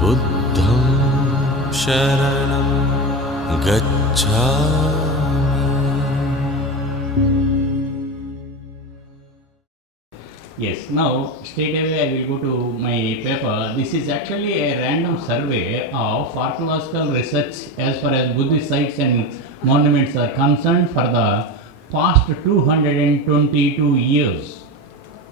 Buddham Sharanam Gacchami. Yes, now straight away I will go to my paper. This is actually a random survey of archaeological research as far as Buddhist sites and monuments are concerned for the past 222 years.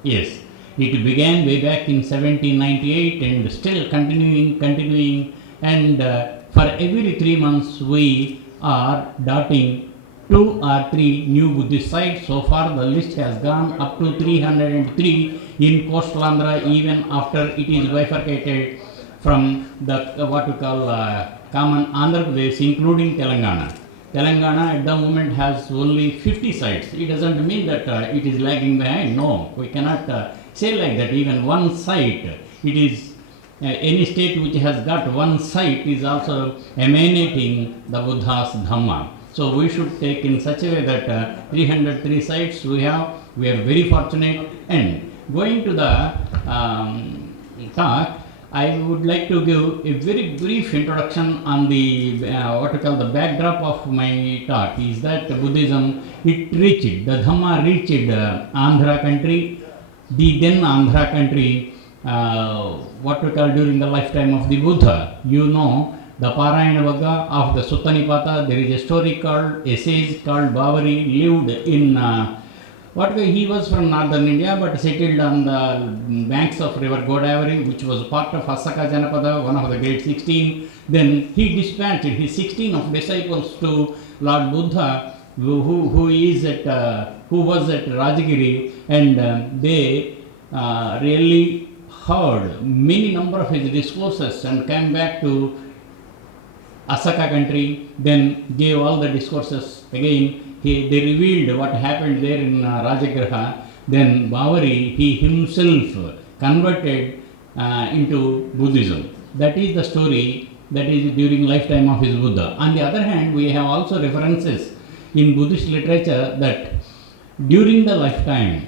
Yes, it began way back in 1798 and still continuing, and for every 3 months we are dotting 2 or 3 new Buddhist sites. So far the list has gone up to 303 in coastal Andhra, even after it is bifurcated from the what we call common Andhra Pradesh, including Telangana. Telangana at the moment has only 50 sites. It doesn't mean that it is lagging behind. No, we cannot say like that. Even one site, it is any state which has got one site is also emanating the Buddha's Dhamma. So we should take in such a way that 303 sites we have. We are very fortunate. And going to the talk, I would like to give a very brief introduction on the what we call the backdrop of my talk. Is that Buddhism, it reached, the Dhamma reached Andhra country, the then Andhra country, what we call during the lifetime of the Buddha. You know, the Parayana Vagga of the Sutta Nipata, there is a story called, essays called Bavari lived in he was from northern India but settled on the banks of river Godavari, which was part of Asaka Janapada, one of the great 16. Then he dispatched his 16 of disciples to Lord Buddha, who was at Rajagiri, and they really heard many number of his discourses and came back to Asaka country, then gave all the discourses again. They revealed what happened there in Rajagriha. Then Bavari, he himself converted into Buddhism. That is the story that is during lifetime of his Buddha. On the other hand, we have also references in Buddhist literature that during the lifetime,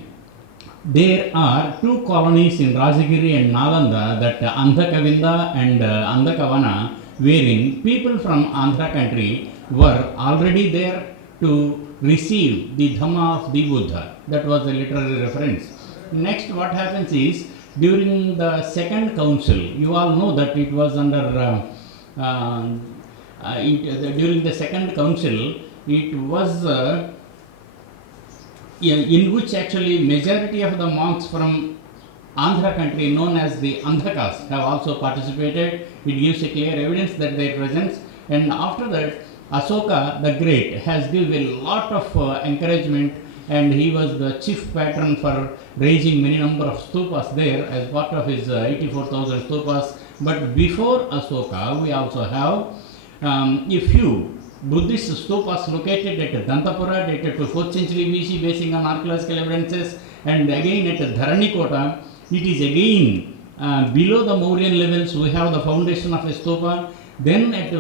there are 2 colonies in Rajagiri and Nalanda, that Andhakavinda and Andhakavana, wherein people from Andhra country were already there to receive the Dhamma of the Buddha. That was a literary reference. Next, what happens is, during the second council, you all know that it was under, during the second council, it was in which actually majority of the monks from Andhra country, known as the Andhakas, have also participated. It gives a clear evidence that their presence. And after that, Asoka the Great has given a lot of encouragement, and he was the chief patron for raising many number of stupas there as part of his 84,000 stupas. But before Asoka, we also have a few Buddhist stupas located at Dantapura, dated to 4th century BC, basing on archaeological evidences, and again at Dharanikota. It is again below the Mauryan levels. We have the foundation of a stupa. Then at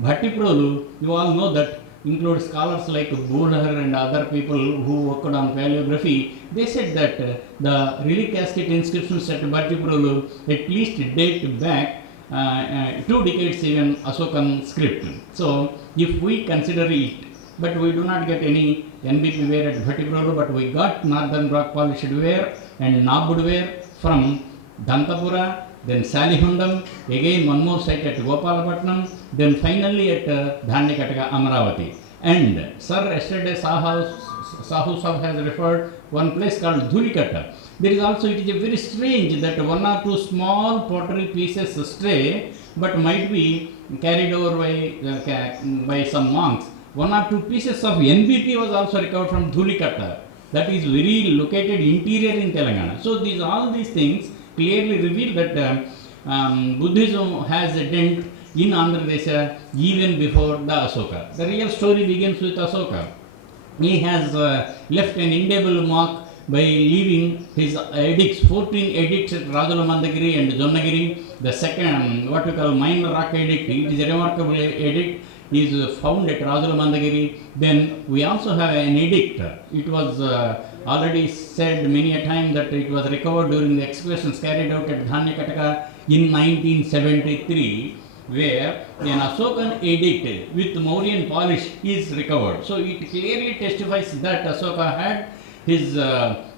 Bhattiprolu, you all know that includes scholars like Budhar and other people who worked on paleography. They said that the relic casket inscriptions at Bhattiprolu at least date back 2 decades even Asokan script. So if we consider it, but we do not get any NBP ware at Bhattiprolu, but we got northern rock polished ware and Nabud ware from Dantapura, then Salihundam, again one more site at Gopalapatnam, then finally at Dhanyakataka Amaravati. And Sir yesterday Sahu Sahab has referred one place called Dhulikatta. There is also, it is a very strange that 1 or 2 small pottery pieces stray, but might be carried over by some monks. 1 or 2 pieces of NBP was also recovered from Dhulikatta. That is very located interior in Telangana. So all these things clearly reveal that Buddhism has a dent in Andhra Pradesh even before the Asoka. The real story begins with Asoka. He has left an indelible mark by leaving his edicts, 14 edicts at Rajalamandagiri and Jonnagiri. The second, what we call minor rock edict, it is a remarkable edict, is found at Rajalamandagiri. Then we also have an edict. It was already said many a time that it was recovered during the excavations carried out at Dhanyakataka in 1973, where an Asokan edict with Mauryan polish is recovered. So it clearly testifies that Asoka had his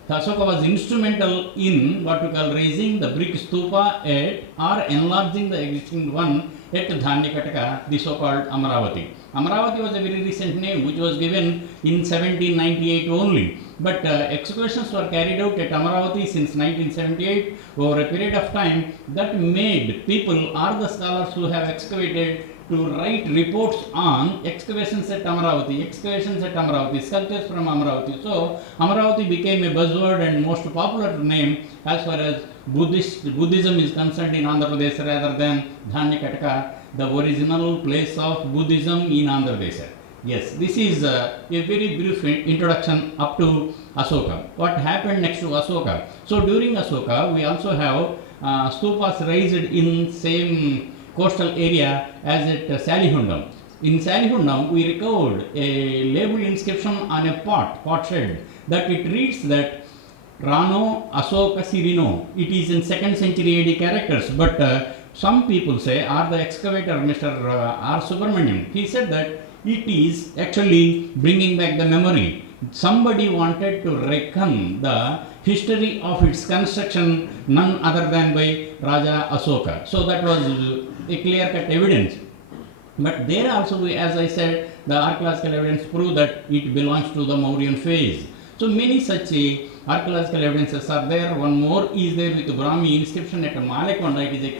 Asoka was instrumental in what we call raising the brick stupa at or enlarging the existing one at Dhanyakataka, the so-called Amaravati. Amaravati was a very recent name which was given in 1798 only. But excavations were carried out at Amaravati since 1978 over a period of time that made people or the scholars who have excavated to write reports on excavations at Amaravati, sculptures from Amaravati. So Amaravati became a buzzword and most popular name as far as Buddhism is concerned in Andhra Pradesh rather than Dhanyakataka, the original place of Buddhism in Andhra Pradesh. Yes, this is a very brief introduction up to Asoka. What happened next to Asoka? So during Asoka, we also have stupas raised in same coastal area as at Salihundam. In Salihundam, we recovered a labeled inscription on a pot shed that it reads that Rano Asoka Sirino. It is in 2nd century AD characters, but some people say, or the excavator Mr. R. Subramaniam, he said that it is actually bringing back the memory. Somebody wanted to reckon the history of its construction, none other than by Raja Asoka. So that was a clear-cut evidence. But there also, as I said, the archaeological evidence prove that it belongs to the Mauryan phase. So many such archaeological evidences are there. One more is there with the Brahmi inscription at Malekonda. It is a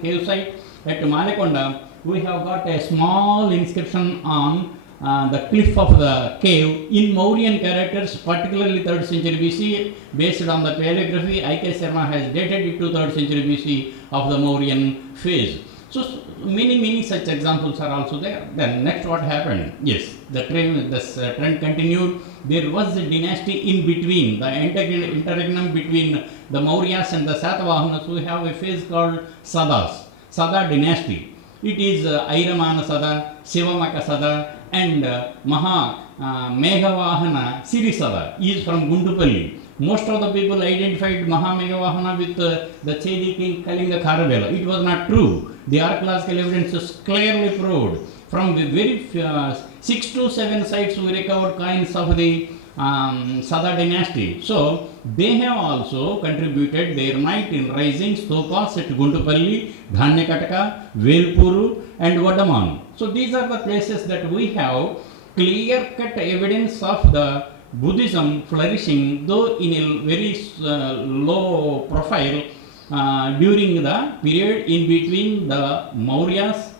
cave site at Malekonda. We have got a small inscription on the cliff of the cave in Mauryan characters, particularly 3rd century BC. Based on the paleography, I.K. Sharma has dated it to 3rd century BC of the Mauryan phase. So many such examples are also there. Then next what happened? Yes, the trend continued. There was a dynasty in between, the interregnum between the Mauryas and the Satavahanas. We have a phase called Sadas, Sada dynasty. It is Airamana Sada, Sivamaka Sada and Meghavahana Sirisada is from Gundupalli. Most of the people identified Mahameghavahana with the Chedi king Kalinga Kharavela. It was not true. The archaeological evidence is clearly proved. From the very 6 to 7 sites we recovered coins of the Sada dynasty. So they have also contributed their might in raising stupas at Gundupalli, Dhanyakataka, Velpuru and Vadamanu. So these are the places that we have clear-cut evidence of the Buddhism flourishing, though in a very low profile during the period in between the Mauryas,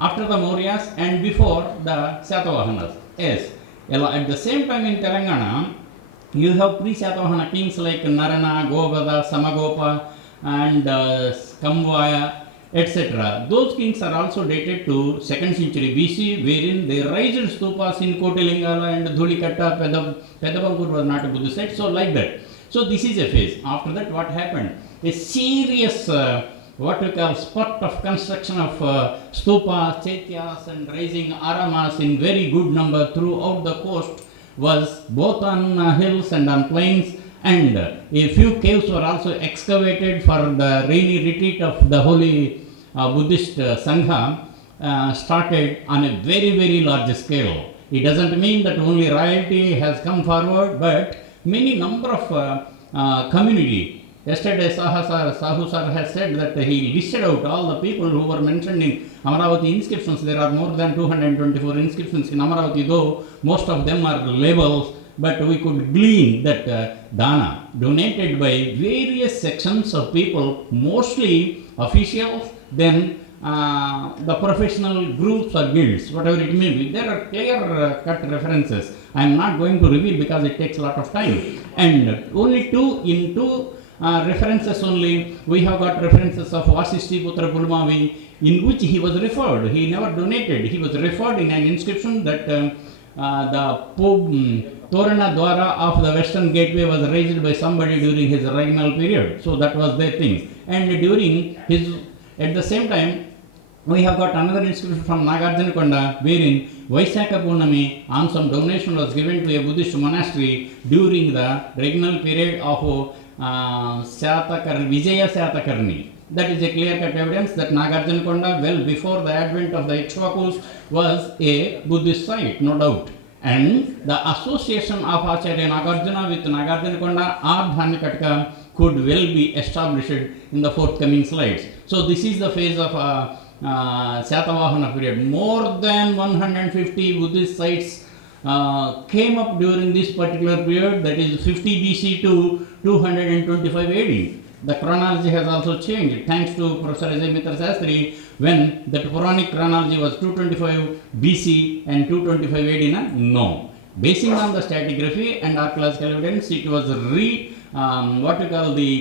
after the Mauryas and before the Satavahanas. Yes, at the same time in Telangana, you have pre-Satavahana kings like Narana, Govada, Samagopa and Kamvaya, etc. Those kings are also dated to 2nd century BC, wherein they raised stupas in Kotilingala and Dhulikatta. Pedabangur was not a Buddhist site, so like that. So this is a phase. After that, what happened? A serious what we call spurt of construction of stupas, chaityas and raising aramas in very good number throughout the coast was both on hills and on plains, and a few caves were also excavated for the rainy retreat of the holy Buddhist Sangha started on a very large scale. It doesn't mean that only royalty has come forward, but many number of community. Yesterday Sahu sir has said that he listed out all the people who were mentioned in Amaravati inscriptions. There are more than 224 inscriptions in Amaravati, though most of them are labels, but we could glean that dana donated by various sections of people, mostly officials, then the professional groups or guilds, whatever it may be. There are clear cut references. I am not going to reveal because it takes a lot of time. And only two references only, we have got references of Vasishti Putra Pulmavi, in which he was referred. He never donated. He was referred in an inscription that the Torana Dwara of the western gateway was raised by somebody during his regnal period. So that was their thing. And during his, at the same time, we have got another inscription from Nagarjunakonda wherein Vaisakha Purnami on some donation was given to a Buddhist monastery during the regnal period of Vijaya Satakarni. That is a clear-cut evidence that Nagarjunakonda, well before the advent of the Ikshvakus, was a Buddhist site, no doubt. And the association of Acharya Nagarjuna with Nagarjunakonda or Dhanyakatka could well be established in the forthcoming slides. So this is the phase of Satavahana period. More than 150 Buddhist sites came up during this particular period, that is 50 BC to 225 AD. The chronology has also changed thanks to Professor Ajay Mitra Sastry, when the Puranic chronology was 225 BC and 225 AD. No. Basing on the stratigraphy and archaeological evidence, it was the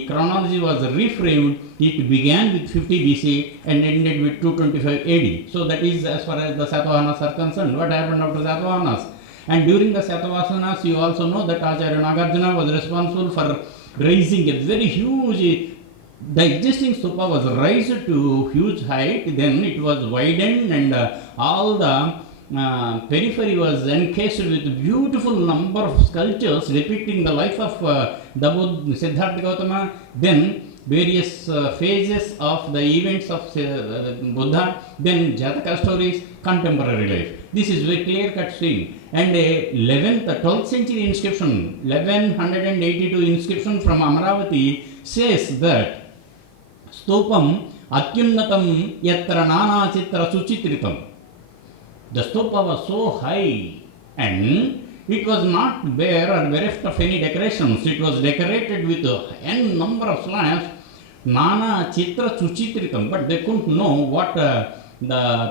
chronology was reframed. It began with 50 BC and ended with 225 AD. So that is as far as the Satavahanas are concerned. What happened after Satavahanas? And during the Satavahanas, you also know that Acharya Nagarjuna was responsible for raising a very huge, the existing stupa was raised to huge height, then it was widened, and all the periphery was encased with beautiful number of sculptures depicting the life of the Buddha, Siddhartha Gautama, then various phases of the events of Buddha, then Jataka stories, contemporary life. This is very clear-cut scene. And a 12th century inscription, 1182 inscription from Amaravati says that Stupam Atyunnatam Yatra Nana Chitra Suchitritam. The stupa was so high and it was not bare or bereft of any decorations. It was decorated with n number of slabs, Nana Chitra Suchitritam, but they couldn't know what the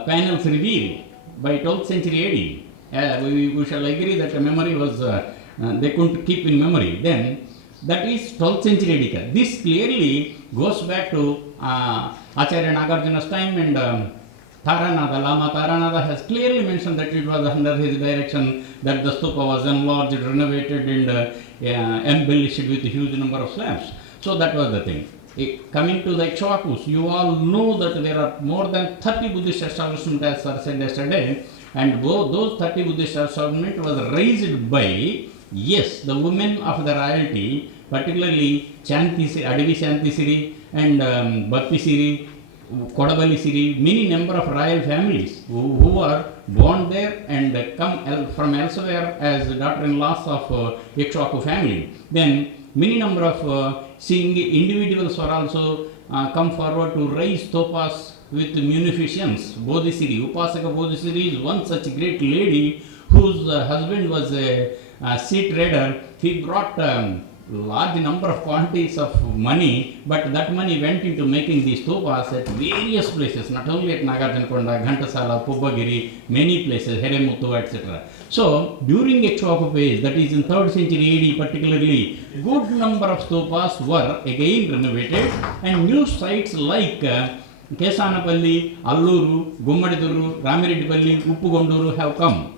panels reveal by 12th century AD. We shall agree that the memory was, they couldn't keep in memory. Then that is 12th century AD. This clearly goes back to Acharya Nagarjuna's time, and Taranada, Lama Taranada has clearly mentioned that it was under his direction that the stupa was enlarged, renovated, and embellished with a huge number of slabs. So that was the thing. Coming to the Ikshvakus, you all know that there are more than 30 Buddhist establishments, as I said yesterday, and those 30 Buddhist establishments was raised by, yes, the women of the royalty, particularly Adavi Shantisiri and Bhakti Siri, Kodabali Siri, many number of royal families who are born there and come from elsewhere as daughter-in-laws of Ikshvaku family. Then many number of seeing individuals are also come forward to raise stupas with munificence. Bodhisiri, Upasaka Bodhisiri is one such great lady whose husband was a sea trader. He brought large number of quantities of money, but that money went into making these stupas at various places, not only at Nagarjunakonda, Ghantasala, Pubbagiri, many places, Heremuttu, etc. So, during Ikshvaku phase, that is in 3rd century AD particularly, good number of stupas were again renovated, and new sites like Kesanapalli, Alluru, Gummadiduru, Ramireddipalli, Uppugonduru have come.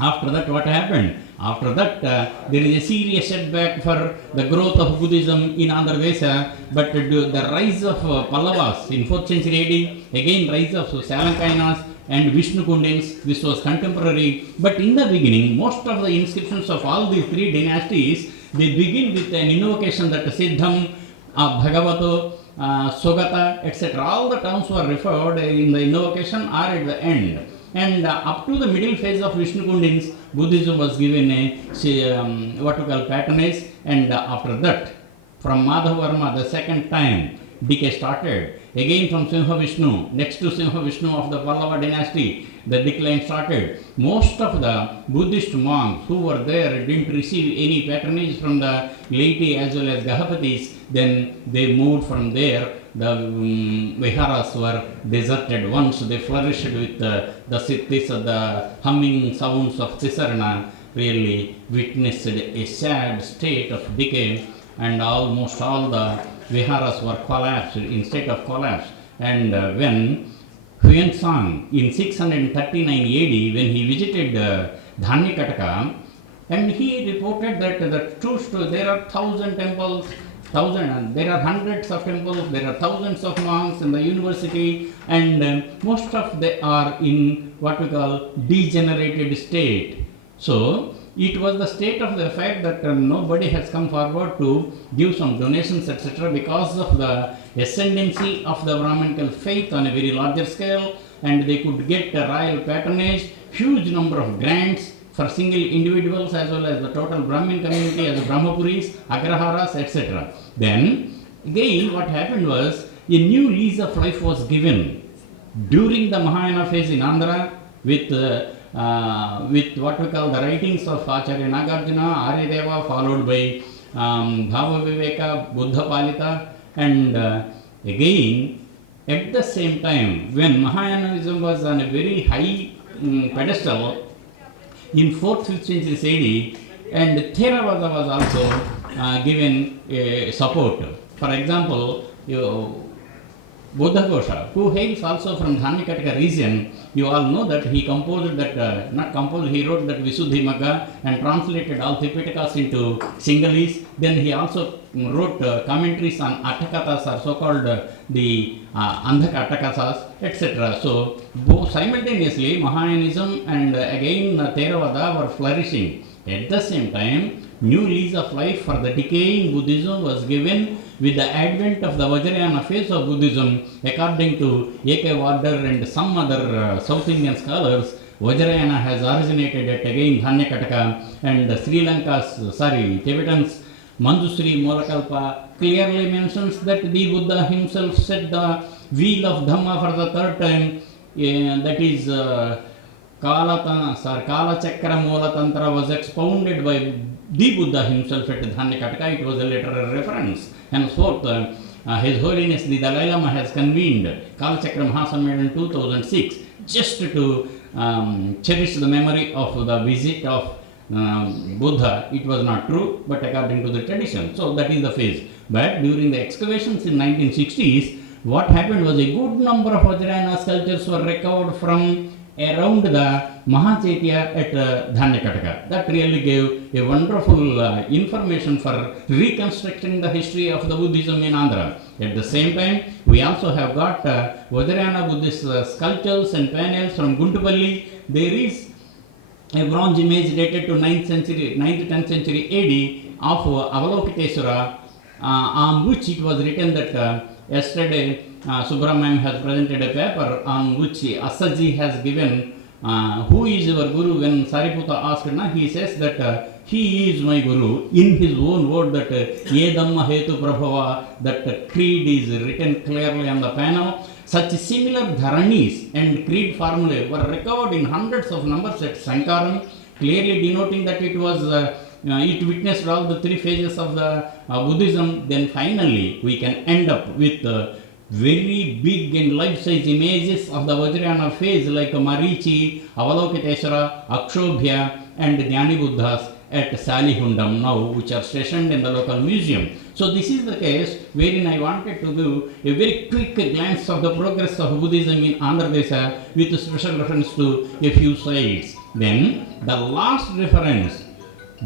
After that, what happened? After that, there is a serious setback for the growth of Buddhism in Andhra Pradesh, but the rise of Pallavas in 4th century AD, again rise of Salankainas and Vishnukundins, this was contemporary. But in the beginning, most of the inscriptions of all these three dynasties, they begin with an invocation that Siddham, Bhagavato, Sogata, etc. All the terms were referred in the invocation or at the end. And up to the middle phase of Vishnukundins, Buddhism was given a what we call patronage, and after that, from Madhavavarma, the second time, decay started. Again from Simha Vishnu, next to Simha Vishnu of the Pallava dynasty, the decline started. Most of the Buddhist monks who were there didn't receive any patronage from the laity as well as Gahapatis. Then they moved from there. The viharas were deserted. Once they flourished with the siddhis, the humming sounds of Tisarana really witnessed a sad state of decay, and almost all the viharas were collapsed, in state of collapse. And when Huyen in 639 AD, when he visited Dhanyakataka, and he reported that there are 1,000 temples, and there are hundreds of temples, there are thousands of monks in the university, and most of they are in what we call degenerated state. So it was the state of the fact that nobody has come forward to give some donations, etc., because of the ascendancy of the Brahminical faith on a very larger scale, and they could get a royal patronage, huge number of grants for single individuals as well as the total Brahmin community as Brahmapuris, Agraharas, etc. Then again what happened was a new lease of life was given during the Mahayana phase in Andhra with what we call the writings of Acharya Nagarjuna, Aryadeva, followed by Bhava Viveka, Buddha Palita, and again at the same time when Mahayanism was on a very high pedestal in 4th, 5th centuries AD, and Theravada was also given support. For example, Buddha Ghosha, who hails also from Dhanyakataka region, you all know that he composed that, he wrote that Visuddhimagga and translated all Tripitakas into Sinhalese. Then he also wrote commentaries on Attakathas, or so-called the Andhaka Attakasas, etc. So, both simultaneously Mahayanism and again Theravada were flourishing. At the same time, new lease of life for the decaying Buddhism was given with the advent of the Vajrayana phase of Buddhism. According to A.K. Warder and some other South Indian scholars, Vajrayana has originated at again Dhanyakataka, and Sri Lanka's, Tibetans' Manjusri Molakalpa clearly mentions that the Buddha himself said the wheel of Dhamma for the third time, that is Kala Chakra Molatantra was expounded by the Buddha himself at Dhanyakataka. It was a literary reference. Henceforth, His Holiness the Dalai Lama has convened Kala Chakra Mahasammelan in 2006 just to cherish the memory of the visit of Buddha. It was not true, but according to the tradition. So that is the phase. But during the excavations in 1960s, what happened was a good number of Vajrayana sculptures were recovered from around the Mahachaitya at Dhanyakataka. That really gave a wonderful information for reconstructing the history of the Buddhism in Andhra. At the same time, we also have got Vajrayana Buddhist sculptures and panels from Guntupalli. There is a bronze image dated to 9th to 10th century AD of Avalokiteswara, on which it was written that yesterday Subramaniam has presented a paper on which Asaji has given who is your Guru. When Sariputta asked, he says that he is my Guru in his own word, that Ye Dhamma Hetu Prabhava, that creed is written clearly on the panel. Such similar dharanis and creed formulae were recovered in hundreds of numbers at Sankaram, clearly denoting that it was it witnessed all the three phases of the Buddhism. Then finally we can end up with very big and life-size images of the Vajrayana phase like Marichi, Avalokiteswara, Akshobhya and Dhyani Buddhas at Salihundam now, which are stationed in the local museum. So this is the case wherein I wanted to give a very quick glance of the progress of Buddhism in Andhra Pradesh with special reference to a few sites. Then the last reference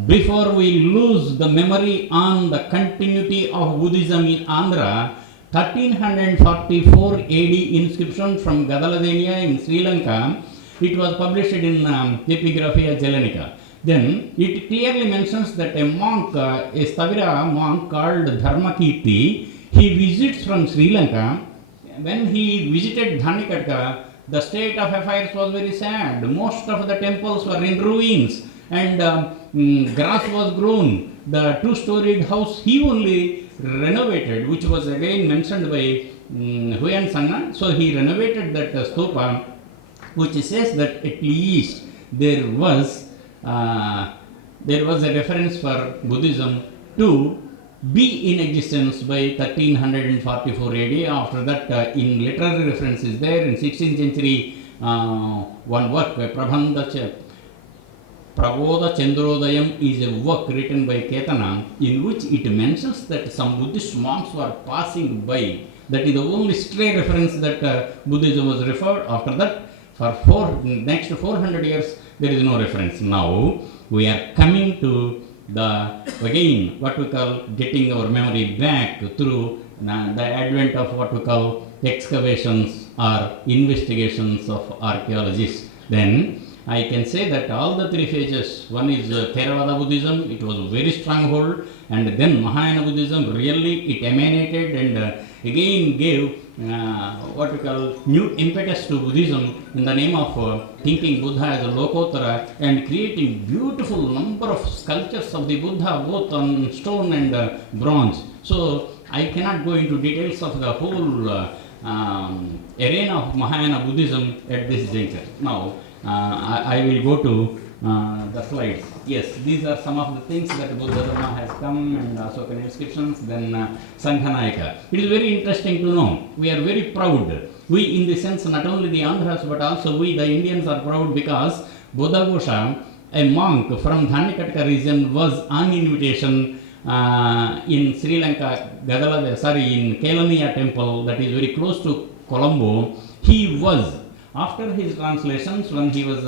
before we lose the memory on the continuity of Buddhism in Andhra, 1344 AD inscription from Gadaladenia in Sri Lanka. It was published in Epigraphia Jelenica. Then it clearly mentions that a monk, a Stavira monk called Dharmakirti, he visits from Sri Lanka. When he visited Dhanyakataka, the state of affairs was very sad. Most of the temples were in ruins and grass was grown. The two-storied house he only renovated, which was again mentioned by Huyan Sangha. So he renovated that stupa, which says that at least there was a reference for Buddhism to be in existence by 1344 AD. After that, in literary references there in 16th century, one work, Prabodha Chandrodayam, is a work written by Ketana in which it mentions that some Buddhist monks were passing by. That is the only stray reference that Buddhism was referred. After that, for next 400 years, there is no reference. Now, we are coming to again what we call getting our memory back through the advent of what we call excavations or investigations of archaeologists. Then I can say that all the three phases, one is Theravada Buddhism, it was a very strong hold, and then Mahayana Buddhism, really it emanated and again gave what we call new impetus to Buddhism in the name of thinking Buddha as a Lokotara and creating beautiful number of sculptures of the Buddha both on stone and bronze. So I cannot go into details of the whole arena of Mahayana Buddhism at this juncture. Now I will go to the slides. Yes, these are some of the things that Buddha Dharma has come and Ashokan inscriptions, then Sanghanayaka. It is very interesting to know. We are very proud. We, in the sense, not only the Andhras, but also we, the Indians, are proud because Buddhaghosa, a monk from Dhanikatka region, was on invitation in Sri Lanka, in Kelaniya temple, that is very close to Colombo. He was, after his translations, when he was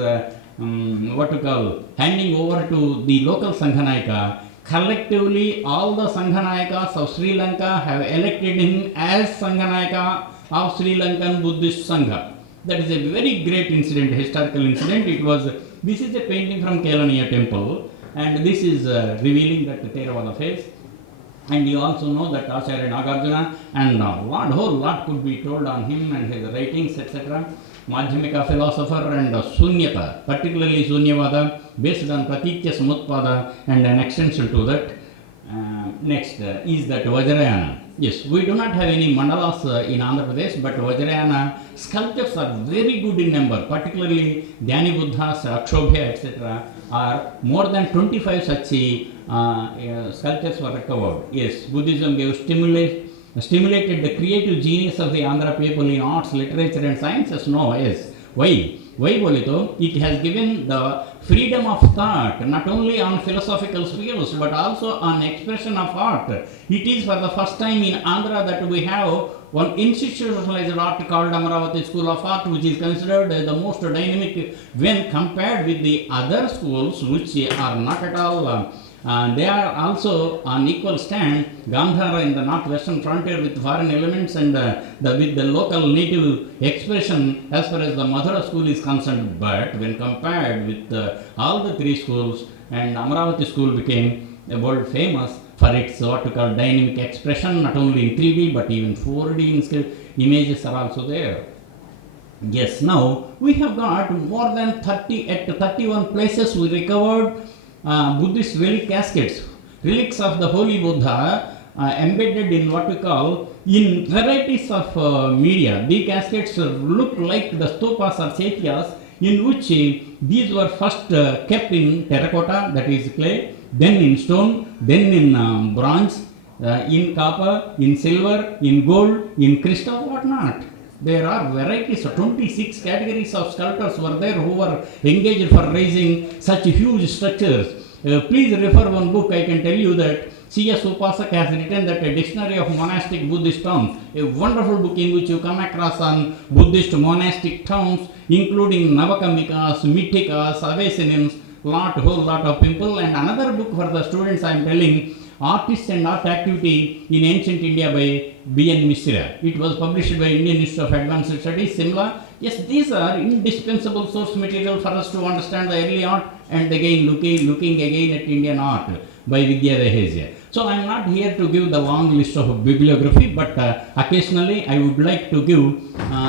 what to call handing over to the local Sanghanayaka, collectively all the Sanghanayakas of Sri Lanka have elected him as Sanghanayaka of Sri Lankan Buddhist Sangha. That is a very great incident, historical incident. This is a painting from Kelaniya temple, and this is revealing that Theravada phase. And you also know that Acharya Nagarjuna and whole lot could be told on him and his writings, etc. Madhyamika philosopher and Sunyata, particularly Sunyavada, based on Pratitya Samutpada and an extension to that. Next is that Vajrayana. Yes, we do not have any mandalas in Andhra Pradesh, but Vajrayana sculptures are very good in number, particularly Dhyani Buddhas, Akshobhya, etc. are more than 25 such sculptures were recovered. Yes, Buddhism stimulated the creative genius of the Andhra people in arts, literature and sciences? No, yes. Why? Why bolito? It has given the freedom of thought, not only on philosophical spheres, but also on expression of art. It is for the first time in Andhra that we have one institutionalized art called Amaravati School of Art, which is considered the most dynamic when compared with the other schools, which are not at all they are also on equal stand. Gandhara in the northwestern frontier with foreign elements and with the local native expression as far as the Madhura school is concerned. But when compared with all the three schools, and Amaravati school became world famous for its what we call dynamic expression, not only in 3D but even 4D images are also there. Yes, now we have got more than 31 places we recovered Buddhist relic caskets, relics of the Holy Buddha embedded in what we call in varieties of media. The caskets look like the stupas or chaityas, in which these were first kept in terracotta, that is clay, then in stone, then in bronze, in copper, in silver, in gold, in crystal, whatnot. There are varieties, 26 categories of sculptors were there who were engaged for raising such huge structures. Please refer one book. I can tell you that C.S. Upasak has written that a dictionary of monastic Buddhist terms, a wonderful book in which you come across on Buddhist monastic terms, including Navakamikas, Mithikas, Avesinims, whole lot of people. And another book for the students I am telling, Artists and Art Activity in Ancient India by B.N. Mishra. It was published by Indian Institute of Advanced Studies, Simla. Yes, these are indispensable source material for us to understand the early art and again looking again at Indian art by Vidya Vahesya. So I am not here to give the long list of bibliography, but occasionally I would like to give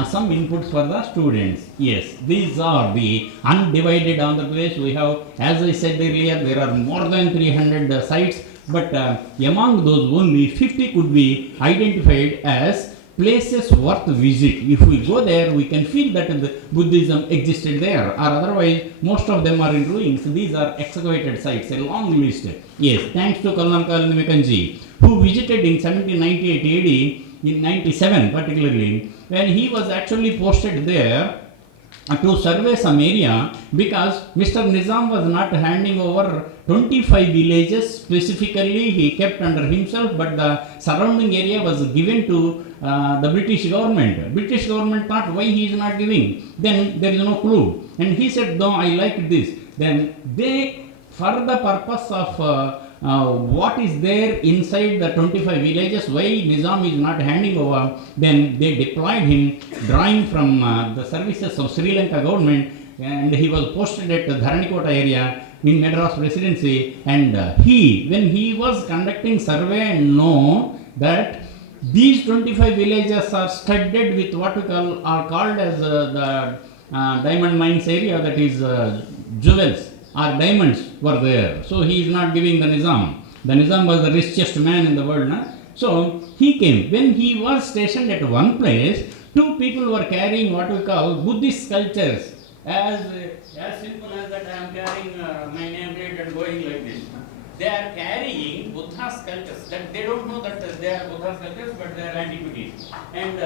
some inputs for the students. Yes, these are the undivided Andhra Pradesh. We have, as I said earlier, there are more than 300 sites, but among those only 50 could be identified as places worth visit. If we go there, we can feel that the Buddhism existed there, or otherwise most of them are in ruins. These are excavated sites, a long list. Yes, thanks to Colonel Kalnimikanji, who visited in 1798 AD, in 97 particularly, when he was actually posted there to survey some area, because Mr. Nizam was not handing over 25 villages specifically he kept under himself, but the surrounding area was given to the British government. British government thought, why he is not giving? Then there is no clue. And he said, no, I like this. Then they for the purpose of what is there inside the 25 villages, why Nizam is not handing over, then they deployed him, drawing from the services of Sri Lanka government, and he was posted at the Dharanikota area in Madras presidency, and when he was conducting survey and know that these 25 villages are studded with what we call, are called as the diamond mines area, that is jewels or diamonds were there. So he is not giving the Nizam. The Nizam was the richest man in the world. Na? So he came. When he was stationed at one place, two people were carrying what we call Buddhist sculptures. As simple as that I am carrying my name plate and going like this. They are carrying Buddha sculptures. That they don't know that they are Buddha sculptures, but they are antiquities. And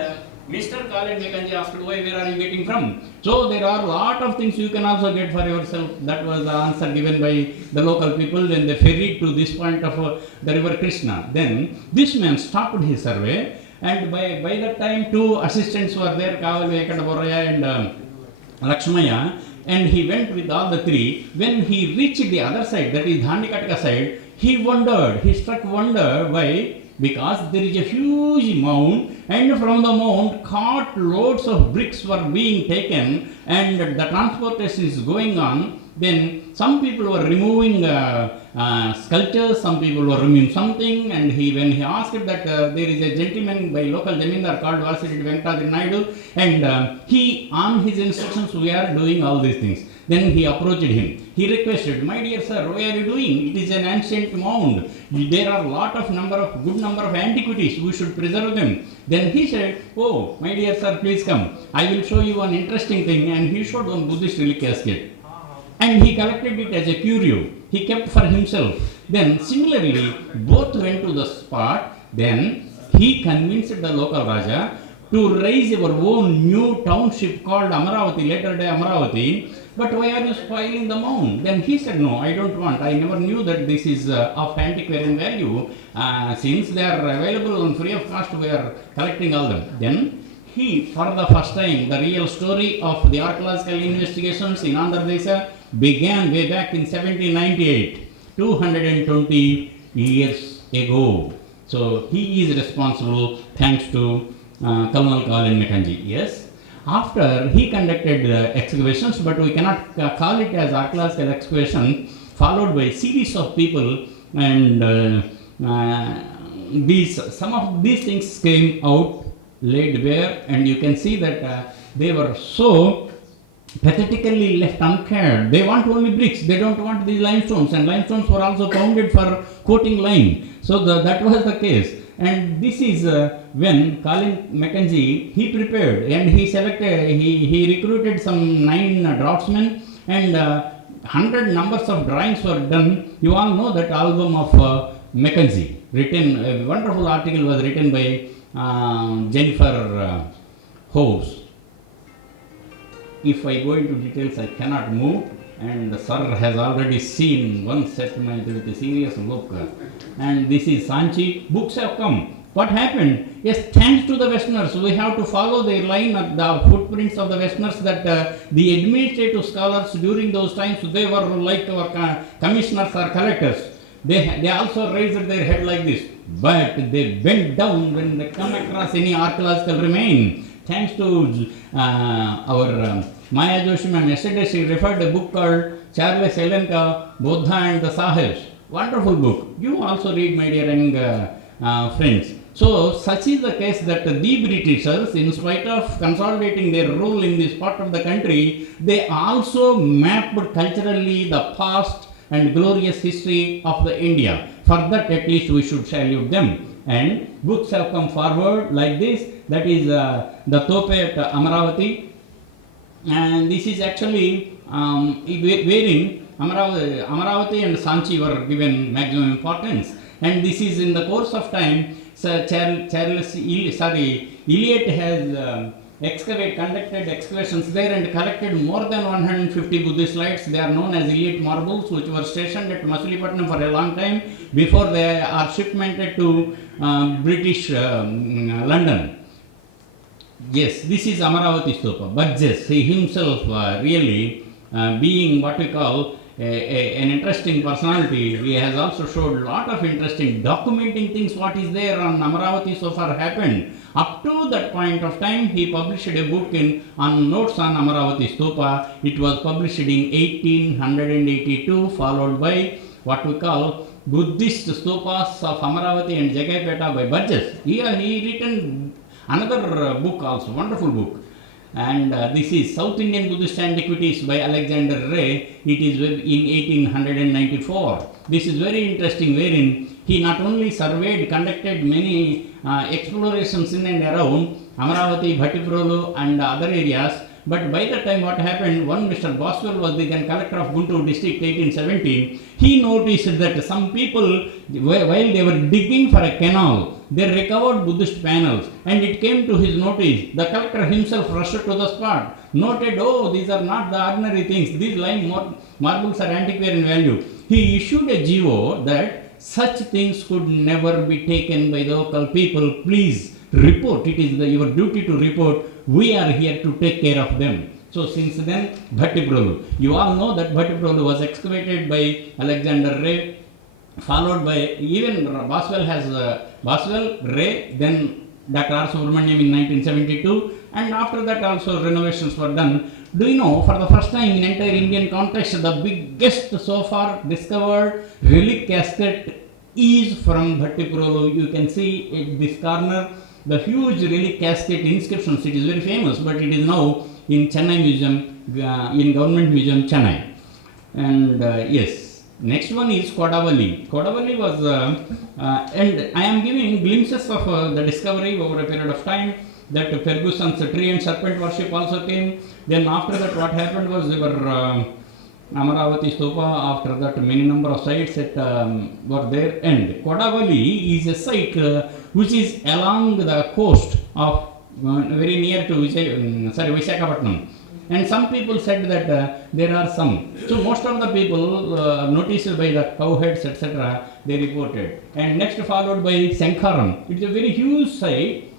Mr. Colin Mekanji asked, why, where are you getting from? So there are a lot of things you can also get for yourself. That was the answer given by the local people when they ferried to this point of the river Krishna. Then this man stopped his survey, and by that time two assistants were there, Kaval Vekadaboraya and Lakshmaya, and he went with all the three. When he reached the other side, that is Dhandikatka side, he wondered, he struck wonder. Why? Because there is a huge mound, and from the mound cart loads of bricks were being taken, and the transportation is going on. Then some people were removing sculptures, some people were removing something, and when he asked that there is a gentleman by local Jamindar called Vasireddy Venkatadri Naidu, and he, on his instructions, we are doing all these things. Then he approached him. He requested, my dear sir, what are you doing? It is an ancient mound. There are good number of antiquities. We should preserve them. Then he said, oh, my dear sir, please come. I will show you one interesting thing. And he showed one Buddhist relic casket. And he collected it as a curio. He kept for himself. Then similarly, both went to the spot. Then he convinced the local Raja to raise our own new township called Amaravati, later day Amaravati. But why are you spoiling the mound? Then he said, no, I don't want. I never knew that this is of antiquarian value. Since they are available on free of cost, we are collecting all them. Then he, for the first time, the real story of the archaeological investigations in Andhra Pradesh began way back in 1798, 220 years ago. So he is responsible, thanks to Colonel Colin Mekanji. Yes. After he conducted excavations, but we cannot call it as archaeological excavation, followed by a series of people, and some of these things came out laid bare, and you can see that they were so pathetically left uncared. They want only bricks, they don't want these limestones, and limestones were also pounded for coating lime. So that was the case. And this is when Colin Mekanji, he prepared and he selected, he recruited some 9 draftsmen, and 100 numbers of drawings were done. You all know that album of Mekanji, written, a wonderful article was written by Jennifer House. If I go into details, I cannot move. And the sir has already seen one set with a serious look. And this is Sanchi. Books have come. What happened? Yes, thanks to the Westerners, we have to follow their line, the footprints of the Westerners, that the administrative scholars during those times, they were like our commissioners or collectors. They also raised their head like this, but they bent down when they come across any archaeological remain. Thanks to our Maya Joshi ma'am, yesterday she referred a book called Charles Elenka, Buddha and the Sahibs. Wonderful book. You also read, my dear young friends. So such is the case that the Britishers, in spite of consolidating their rule in this part of the country, they also mapped culturally the past and glorious history of the India. For that, at least we should salute them. And books have come forward like this. That is the Tope at Amaravati. And this is actually wherein Amaravati and Sanchi were given maximum importance. And this is in the course of time, Eliot has conducted excavations there and collected more than 150 Buddhist lights. They are known as Eliot marbles, which were stationed at Masulipatanam for a long time before they are shipmented to British London. Yes, this is Amaravati Stupa. But yes, he himself really being what we call an interesting personality. He has also showed a lot of interesting documenting things what is there on Amaravati so far happened. Up to that point of time, he published a book on notes on Amaravati Stupa. It was published in 1882, followed by what we call Buddhist Stupas of Amaravati and Jagaipeta by Burgess. Here he written another book also, wonderful book. And this is South Indian Buddhist Antiquities by Alexander Ray. It is in 1894. This is very interesting, wherein he not only surveyed, conducted many explorations in and around Amaravati, Bhattiprolu and other areas. But by the time what happened, one Mr. Boswell was the then collector of Guntur district 1817. He noticed that some people, while they were digging for a canal, they recovered Buddhist panels, and it came to his notice. The collector himself rushed to the spot, noted, oh, these are not the ordinary things, these lime marbles are antiquarian value. He issued a GO that such things could never be taken by the local people. Please report, it is your duty to report. We are here to take care of them. So since then, Bhattiprolu. You all know that Bhattiprolu was excavated by Alexander Ray, followed by even Boswell has Boswell, Ray, then Dr. R. Subramaniam in 1972, and after that also renovations were done. Do you know, for the first time in entire Indian context, the biggest so far discovered relic casket is from Bhattiprolu. You can see in this corner the huge relic casket inscriptions. It is very famous, but it is now in Chennai Museum, in Government Museum, Chennai. And yes, next one is Kodavalli. Kodavalli was, and I am giving glimpses of the discovery over a period of time, that Ferguson's tree and serpent worship also came. Then after that what happened was they were Amaravati Stupa, after that many number of sites were there, and Kodavalli is a site which is along the coast of very near to Visakhapatnam. And some people said that there are some. So most of the people noticed by the cowheads etc. they reported. And next followed by Sankharam. It is a very huge site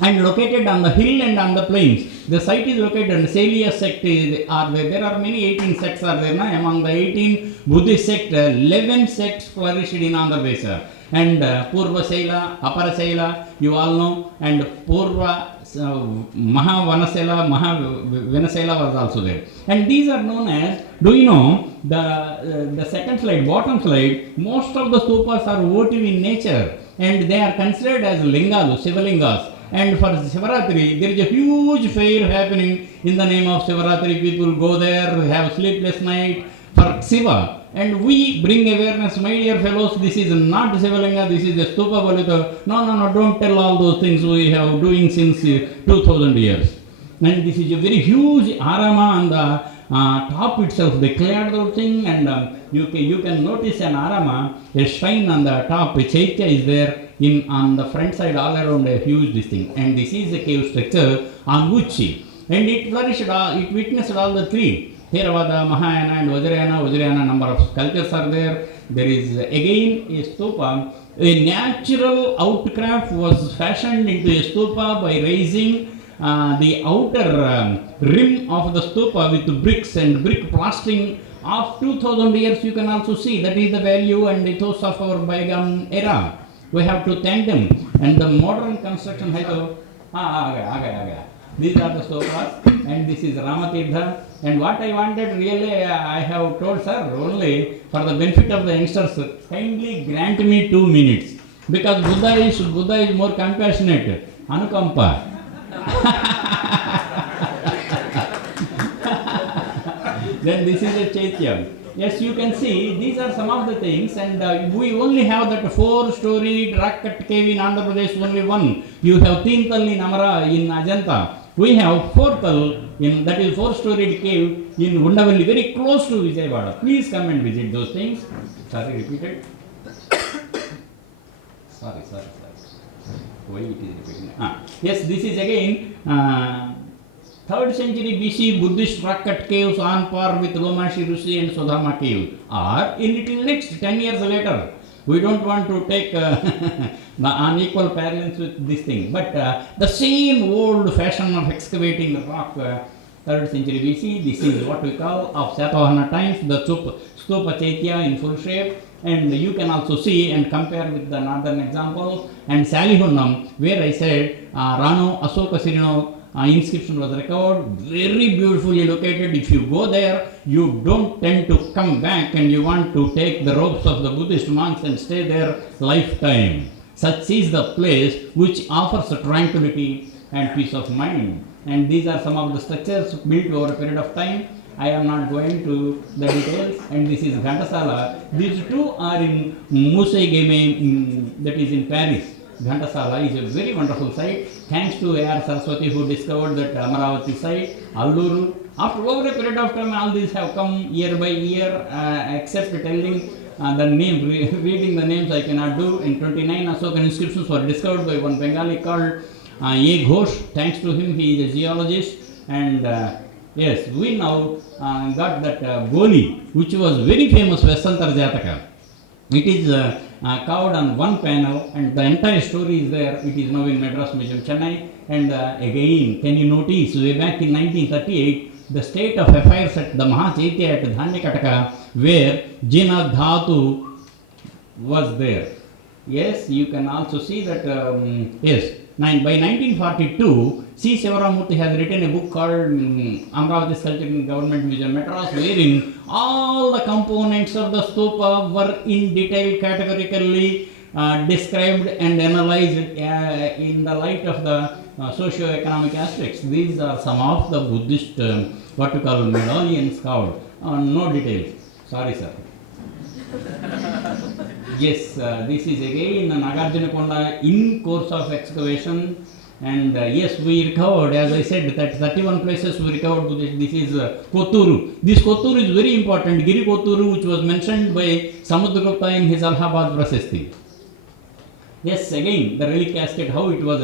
and located on the hill and on the plains. The site is located on the Salia sect are there. There are many 18 sects are there. Among the 18 Buddhist sects, 11 sects flourished in Andhra Pradesh. And Purva Saila, Apara Saila, you all know, and Purva Mahavanasela, Mahavanasela was also there. And these are known as, do you know, the second slide, bottom slide, most of the stupas are votive in nature and they are considered as lingalu, Sivalingas. And for Sivaratri, there is a huge fair happening in the name of Sivaratri. People go there, have sleepless night for Siva. And we bring awareness, my dear fellows, this is not Sivalinga, this is a Stupa Balita. No, don't tell all those things we have doing since 2000 years. And this is a very huge arama on the top itself. They cleared the thing, and you can notice an arama, a shrine on the top, a chaitya is there. On the front side all around a huge this thing, and this is a cave structure on Uchi, and it flourished, it witnessed all the three, Theravada, Mahayana and Vajrayana number of sculptures are there. There is again a stupa, a natural outcrop was fashioned into a stupa by raising the outer rim of the stupa with bricks and brick plastering of 2000 years. You can also see that is the value and ethos of our bygone era. We have to thank them. And the modern construction these are the stupas, and this is Ramatirtha. And what I wanted really, I have told sir, only for the benefit of the youngsters, kindly grant me 2 minutes, because Buddha is more compassionate. Anukampa. Then this is a Chaitya. Yes, you can see these are some of the things, and we only have that 4-story rock-cut cave in Andhra Pradesh, only one. You have Teental in Amara, in Ajanta. We have Fourtal, that is 4-story cave in Undavalli, very close to Vijayawada. Please come and visit those things. Sorry, repeated. Sorry. Why it is repeating? Yes, this is again 3rd century BC Buddhist rock-cut caves on par with Lomashi Rishi and Sodhama cave, or in little next 10 years later. We don't want to take the unequal parallels with this thing, but the same old fashion of excavating the rock 3rd century BC. This is what we call of Satavahana times, the Stupa Chaitya in full shape. And you can also see and compare with the northern example. And Salihunam, where I said Rano Asoka Sirino inscription was recovered, very beautifully located. If you go there, you don't tend to come back and you want to take the robes of the Buddhist monks and stay there lifetime. Such is the place which offers tranquility and peace of mind. And these are some of the structures built over a period of time. I am not going to the details. And this is Ghantasala. These two are in Musaigeme, that is in Paris. Ghantasala is a very wonderful site. Thanks to A.R. Saraswati who discovered that Amaravati site, Alluru. After over a period of time, all these have come year by year, except telling the name, reading the names I cannot do. In 29 Ashokan inscriptions were discovered by one Bengali called A. Ghosh. Thanks to him, he is a geologist. And yes, we now got that Goli, which was very famous Vesantar Jataka. It is carved on one panel, and the entire story is there. It is now in Madras Museum, Chennai. And again, can you notice, way back in 1938, the state of affairs at the Mahachaitya at Dhanyakataka, where Jina Dhatu was there. Yes, you can also see that, yes, by 1942, C. Sivaramurthy has written a book called Amravati Sculpture in Government Museum, Madras, wherein all the components of the stupa were in detail categorically described and analyzed in the light of the socio-economic aspects. These are some of the Buddhist, what you call medallions carved. No details. Sorry, sir. Yes, this is again Nagarjunakonda in course of excavation. And yes, we recovered, as I said, that 31 places we recovered. This is Kotturu. This Kotturu is very important. Giri Kotturu, which was mentioned by Samudragupta in his Allahabad Prasasti. Yes, again, the relic casket, how it was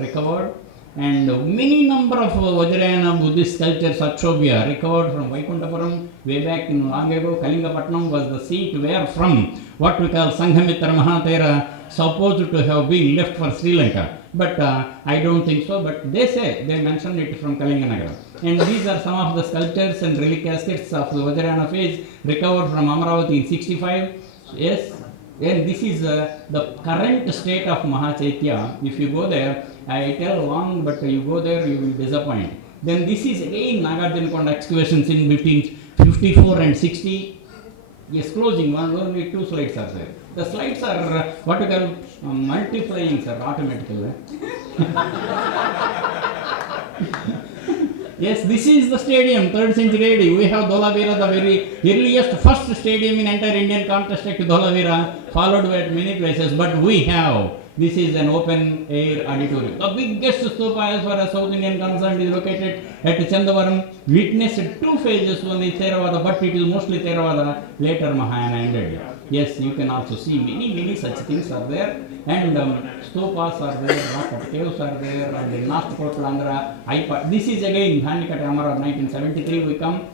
recovered. And many number of Vajrayana Buddhist sculptures, Akshobhya, recovered from Vaikuntapuram way back in long ago. Kalingapatnam was the seat where from what we call Sanghamitra Mahatera supposed to have been left for Sri Lanka. But I don't think so. But they say, they mentioned it from Kalinganagara. And these are some of the sculptures and relic caskets of the Vajrayana phase recovered from Amaravati in 65. Yes, and this is the current state of Mahachaitya. If you go there, I tell long, but you go there, you will disappoint. Then this is again Nagarjunakonda excavations in between 54 and 60. Yes, closing, only 2 slides are there. The slides are what you call multiplying, sir, automatically. Yes, this is the stadium, 3rd century AD. We have Dholavira, the very earliest first stadium in entire Indian context at Dholavira, followed by many places. But we have, this is an open air auditorium. The biggest stupa as far as South Indian concerned is located at Chandavaram. Witnessed 2 phases, one is Theravada, but it is mostly Theravada, later Mahayana ended. Yes, you can also see many such things are there. And stupas are there, rock caves are there, and in North Andhra. This is again Dhanyakata Amara of 1973. We come.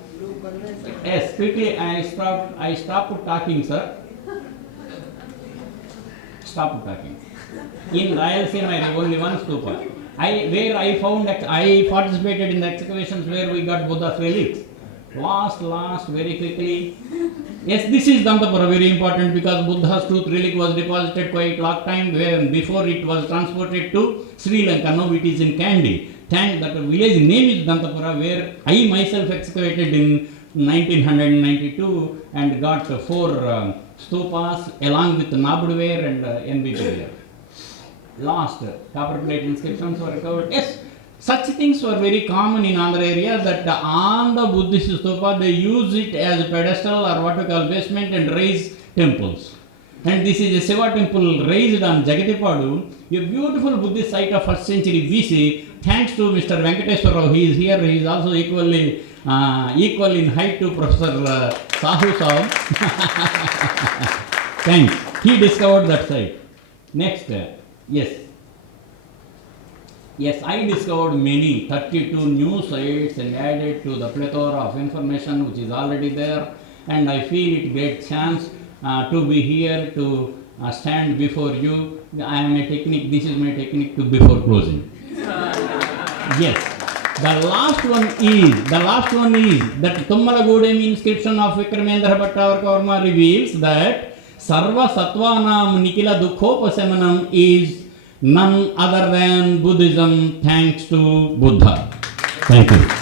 Yes, quickly I stopped talking, sir. Stop talking. In Rayalaseema, I have only one stupa. I participated in the excavations where we got Buddha's relics. Last, very quickly. Yes, this is Dantapura, very important because Buddha's tooth relic was deposited quite long time before it was transported to Sri Lanka. Now it is in Kandy. That village name is Dantapura, where I myself excavated in 1992 and got 4 stupas along with Nabudware and NB. Last, copper plate inscriptions were recovered. Yes, such things were very common in Andhra area, that on the Buddhist stupa they use it as a pedestal or what we call basement and raise temples. And this is a Shiva temple raised on Jagatipadu, a beautiful Buddhist site of 1st century BC. Thanks to Mr. Venkateswara Rao, he is here. He is also equal in height to Professor Sahu Saab. Thanks. He discovered that site. Next, yes. Yes, I discovered many, 32 new sites and added to the plethora of information which is already there. And I feel it great chance to be here to stand before you. I am a technique, this is my technique to before closing. Yes, The last one is that Tummalagudem inscription of Vikramendra Bhattavarkarma reveals that Sarva Sattvanam Nikila Dukhopasemanam is none other than Buddhism, thanks to Buddha. Thank you.